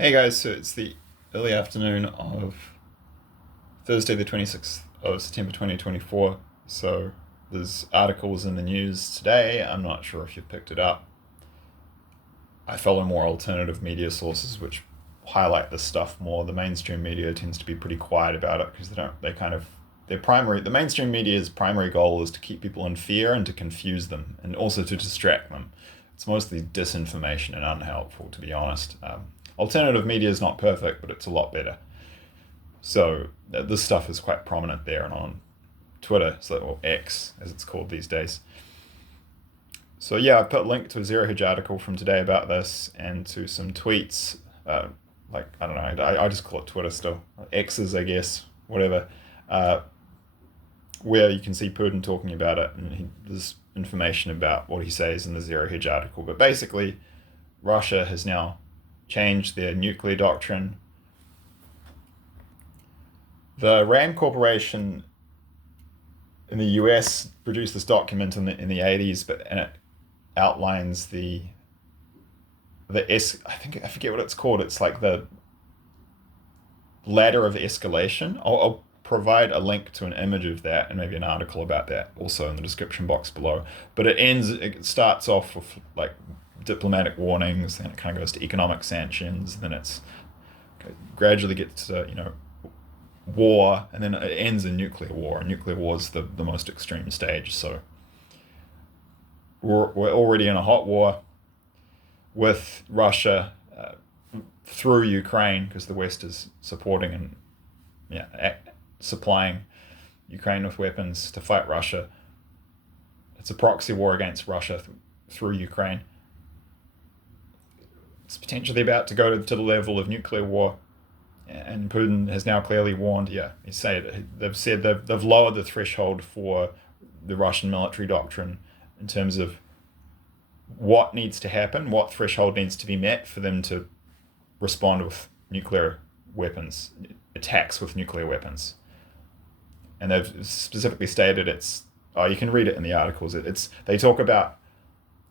Hey guys, so it's the early afternoon of Thursday, the 26th of September 2024. So there's articles in the news today. I'm not sure if you've picked it up. I follow more alternative media sources which highlight this stuff more. The mainstream media tends to be pretty quiet about it because the mainstream media's primary goal is to keep people in fear and to confuse them and also to distract them. It's mostly disinformation and unhelpful, to be honest. Alternative media is not perfect, but it's a lot better. So this stuff is quite prominent there and on Twitter, or X as it's called these days. So yeah, I put a link to a Zero Hedge article from today about this and to some tweets. I don't know, I just call it Twitter still. X's, I guess, whatever. Where you can see Putin talking about it, and there's information about what he says in the Zero Hedge article. But basically, Russia has now changed their nuclear doctrine. The Rand Corporation in the US produced this document in the 80s, and it outlines I forget what it's called. It's like the ladder of escalation. I'll provide a link to an image of that and maybe an article about that also in the description box below. But it starts off with like diplomatic warnings, then it kind of goes to economic sanctions, then it's gradually gets to war, and then it ends in nuclear war. And nuclear war is the most extreme stage. So we're already in a hot war with Russia through Ukraine because the West is supporting and supplying Ukraine with weapons to fight Russia. It's a proxy war against Russia through Ukraine. It's potentially about to go to the level of nuclear war, and Putin has now clearly warned. They've said they've lowered the threshold for the Russian military doctrine in terms of what needs to happen, what threshold needs to be met for them to respond with nuclear weapons, attacks with nuclear weapons. And they've specifically stated you can read it in the articles. They talk about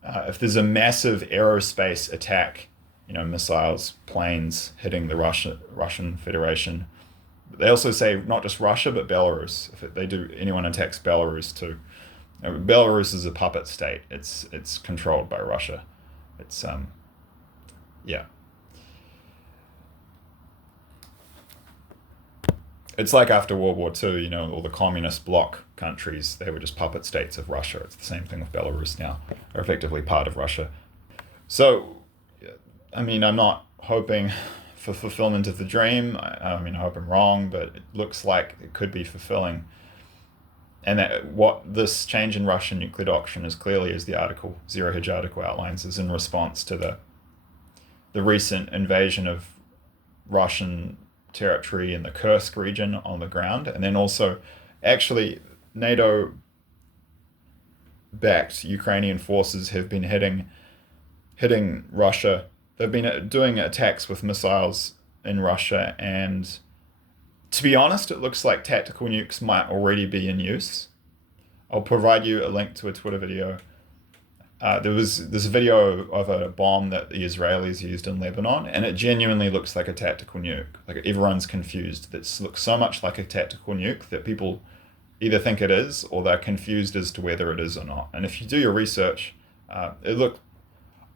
if there's a massive aerospace attack, missiles, planes hitting the Russian Federation. They also say not just Russia, but Belarus. Anyone attacks Belarus too. Belarus is a puppet state. It's controlled by Russia. It's It's like after World War II, all the communist bloc countries, they were just puppet states of Russia. It's the same thing with Belarus now. They're effectively part of Russia. So, I'm not hoping for fulfillment of the dream. I hope I'm wrong, but it looks like it could be fulfilling. And that what this change in Russian nuclear doctrine is clearly, as the Zero Hedge article outlines, is in response to the recent invasion of Russian territory in the Kursk region on the ground, and then also actually NATO-backed Ukrainian forces have been hitting Russia. They've been doing attacks with missiles in Russia, and to be honest, it looks like tactical nukes might already be in use. I'll provide you a link to a Twitter video. There's a video of a bomb that the Israelis used in Lebanon, and it genuinely looks like a tactical nuke. Like everyone's confused. It looks so much like a tactical nuke that people either think it is or they're confused as to whether it is or not. And if you do your research,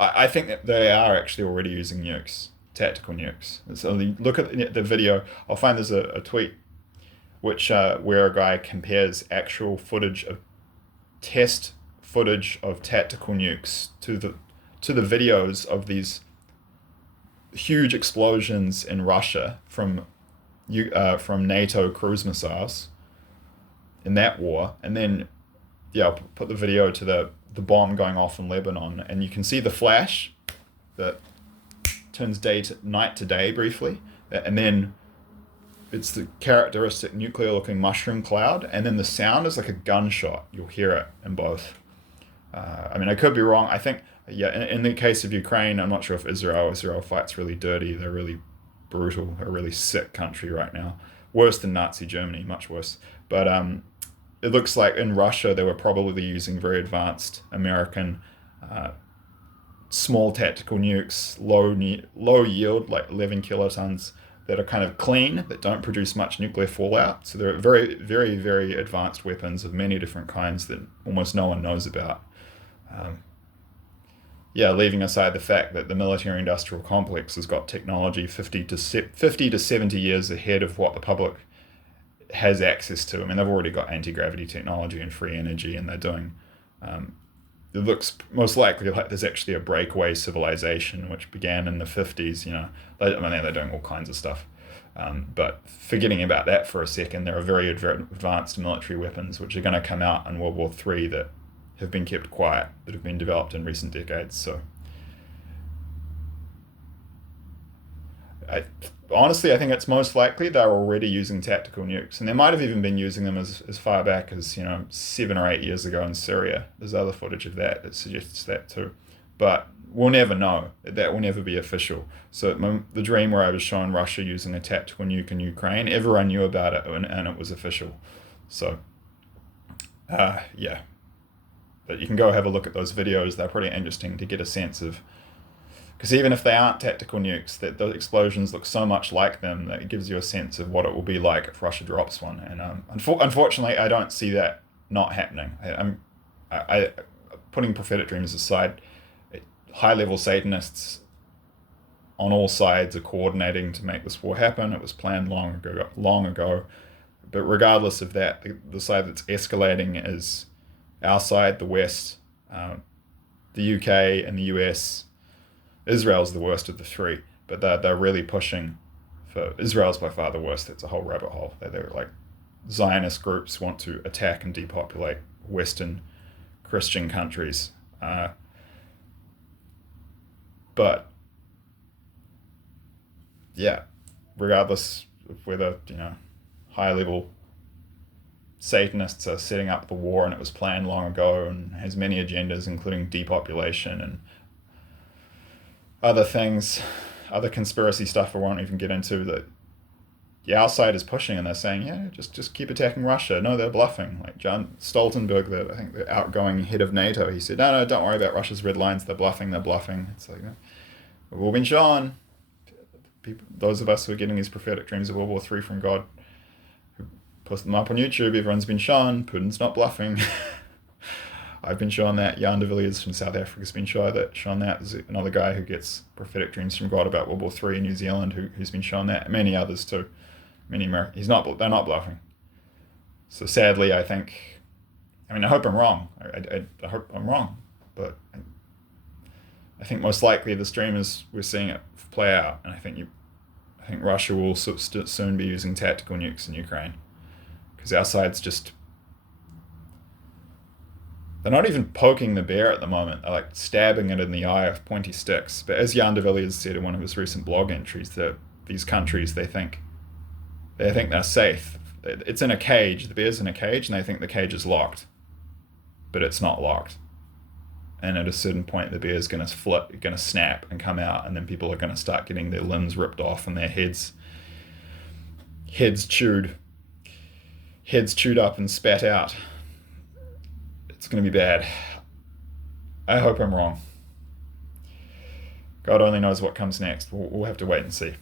I think that they are actually already using nukes, tactical nukes. So look at the video. I'll find there's a tweet where a guy compares actual test footage of tactical nukes to the videos of these huge explosions in Russia from NATO cruise missiles in that war, and then I'll put the video to the bomb going off in Lebanon, and you can see the flash that turns night to day briefly, and then it's the characteristic nuclear-looking mushroom cloud, and then the sound is like a gunshot. You'll hear it in both. I could be wrong. I think, in the case of Ukraine, I'm not sure if Israel fights really dirty. They're really brutal. They're a really sick country right now. Worse than Nazi Germany, much worse. But it looks like in Russia, they were probably using very advanced American small tactical nukes, low yield, like 11 kilotons, that are kind of clean, that don't produce much nuclear fallout. So they're very, very, very advanced weapons of many different kinds that almost no one knows about. Um, yeah, leaving aside the fact that the military-industrial complex has got technology 50 to 70 years ahead of what the public has access to. I mean, they've already got anti-gravity technology and free energy, and they're doing. It looks most likely like there's actually a breakaway civilization which began in the 50s. They're doing all kinds of stuff. But forgetting about that for a second, there are very advanced military weapons which are going to come out in World War III that have been kept quiet, that have been developed in recent decades. So, honestly, I think it's most likely they're already using tactical nukes, and they might have even been using them as far back as 7 or 8 years ago in Syria. There's other footage of that suggests that too, but we'll never know. That will never be official. So the dream where I was showing Russia using a tactical nuke in Ukraine, everyone knew about it, and it was official. So, yeah. But you can go have a look at those videos. They're pretty interesting to get a sense of, because even if they aren't tactical nukes, that the explosions look so much like them that it gives you a sense of what it will be like if Russia drops one. And unfortunately, I don't see that not happening. I putting prophetic dreams aside, high-level Satanists on all sides are coordinating to make this war happen. It was planned long ago. But regardless of that, the side that's escalating is our side, the West, the UK and the US. Israel's the worst of the three, but they're really pushing for Israel's by far the worst. It's a whole rabbit hole. They're like Zionist groups want to attack and depopulate Western Christian countries. But yeah, regardless of whether high level Satanists are setting up the war and it was planned long ago and has many agendas, including depopulation and other things, other conspiracy stuff I won't even get into, that the outside is pushing, and they're saying, yeah, just keep attacking Russia. No, they're bluffing. Like John Stoltenberg, I think the outgoing head of NATO, he said, no, don't worry about Russia's red lines. They're bluffing. It's like, we've all been shown. Those of us who are getting these prophetic dreams of World War III from God, post them up on YouTube, everyone's been shown. Putin's not bluffing. I've been shown that. Jan de Villiers from South Africa has been shown that. There's another guy who gets prophetic dreams from God about World War III in New Zealand who's been shown that. Many others too. Many Americans. They're not bluffing. So sadly, I hope I'm wrong. I hope I'm wrong. But I think most likely this dream we're seeing it play out. And I think Russia will soon be using tactical nukes in Ukraine. Because our side's they're not even poking the bear at the moment. They're like stabbing it in the eye with pointy sticks. But as Jan de Villiers said in one of his recent blog entries, that these countries, they think they're safe. It's in a cage. The bear's in a cage, and they think the cage is locked. But it's not locked. And at a certain point, the bear's going to snap and come out, and then people are going to start getting their limbs ripped off and their heads chewed up and spat out. It's going to be bad. I hope I'm wrong. God only knows what comes next. We'll have to wait and see.